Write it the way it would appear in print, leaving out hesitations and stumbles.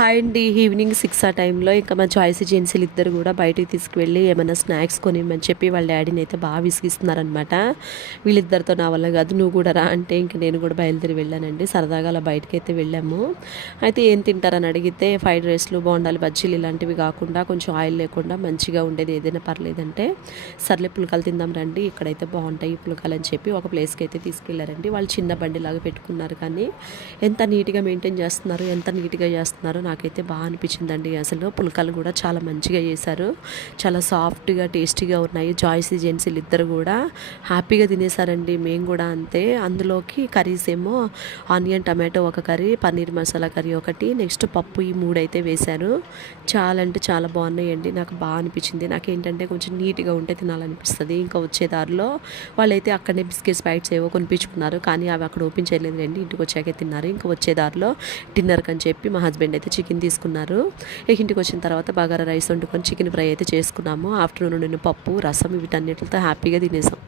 Hi అండి. Evening 6 ఆ టైంలో ఇంకా మా జాయ్సీ జెన్సీలు ఇద్దరు కూడా బయటికి తీసుకువెళ్ళి ఏమైనా స్నాక్స్ కొనిమ్మని చెప్పి వాళ్ళ డాడీని అయితే బాగా విసిగిస్తున్నారనమాట. వీళ్ళిద్దరితో నా వల్ల కాదు, నువ్వు కూడా రా అంటే ఇంక నేను కూడా బయలుదేరి వెళ్ళానండి. సరదాగా అలా బయటకి అయితే వెళ్ళాము. అయితే ఏం తింటారని అడిగితే ఫ్రైడ్ రైస్లు, బోండాలు, బజ్జీలు ఇలాంటివి కాకుండా కొంచెం ఆయిల్ లేకుండా మంచిగా ఉండేది ఏదైనా పర్లేదంటే సర్లే పుల్కాలు తిందాం రండి, ఇక్కడైతే బాగుంటాయి పుల్కాలు అని చెప్పి ఒక ప్లేస్కి అయితే తీసుకెళ్లారండి. వాళ్ళు చిన్న బండిలాగా పెట్టుకున్నారు, కానీ ఎంత నీట్గా మెయింటైన్ చేస్తున్నారు, ఎంత నీట్గా చేస్తున్నారు నాకైతే బాగా అనిపించిందండి. అసలు పుల్కాలు కూడా చాలా మంచిగా చేశారు, చాలా సాఫ్ట్గా టేస్టీగా ఉన్నాయి. జాయ్సీ జెన్సీలు ఇద్దరు కూడా హ్యాపీగా తినేసారండి. మేము కూడా అంతే. అందులోకి కర్రీస్ ఏమో ఆనియన్ టమాటో ఒక కర్రీ, పన్నీర్ మసాలా కర్రీ ఒకటి, నెక్స్ట్ పప్పు, ఈ మూడైతే వేశారు. చాలా అంటే చాలా బాగున్నాయండి. నాకు బాగా అనిపించింది. నాకేంటంటే కొంచెం నీట్గా ఉంటే తినాలనిపిస్తుంది. ఇంకా వచ్చే దారిలో వాళ్ళైతే అక్కడనే బిస్కెట్స్ ప్యాకెట్స్ ఏవో కొనిపించుకున్నారు, కానీ అవి అక్కడ ఓపెన్ చేయలేదు రండి, ఇంటికి వచ్చాకే తిన్నారు. ఇంకా వచ్చే దారిలో డిన్నర్కి అని చెప్పి మా హస్బెండ్ అయితే చికెన్ తీసుకున్నారు. ఇంటికి వచ్చిన తర్వాత బగారా రైస్ వండుకొని చికెన్ ఫ్రై అయితే చేసుకున్నాము. ఆఫ్టర్నూన్ నేను పప్పు, రసం వీటన్నిటితో హ్యాపీగా తినేసాం.